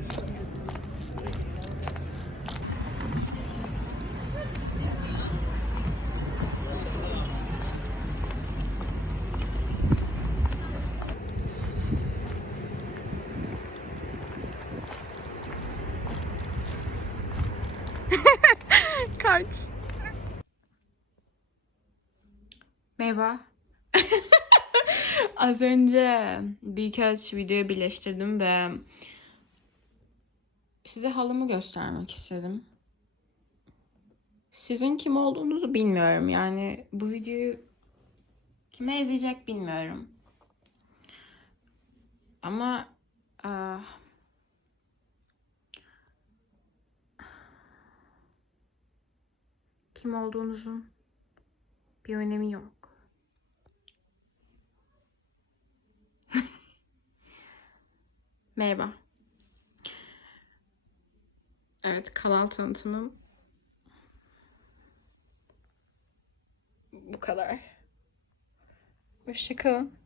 Kaç. Merhaba. Az önce birkaç video birleştirdim ve size halımı göstermek istedim. Sizin kim olduğunuzu bilmiyorum. Yani bu videoyu kime izleyecek bilmiyorum. Ama ah, kim olduğunuzun bir önemi yok. Merhaba. Evet, kanal tanıtımım bu kadar. Hoşçakalın.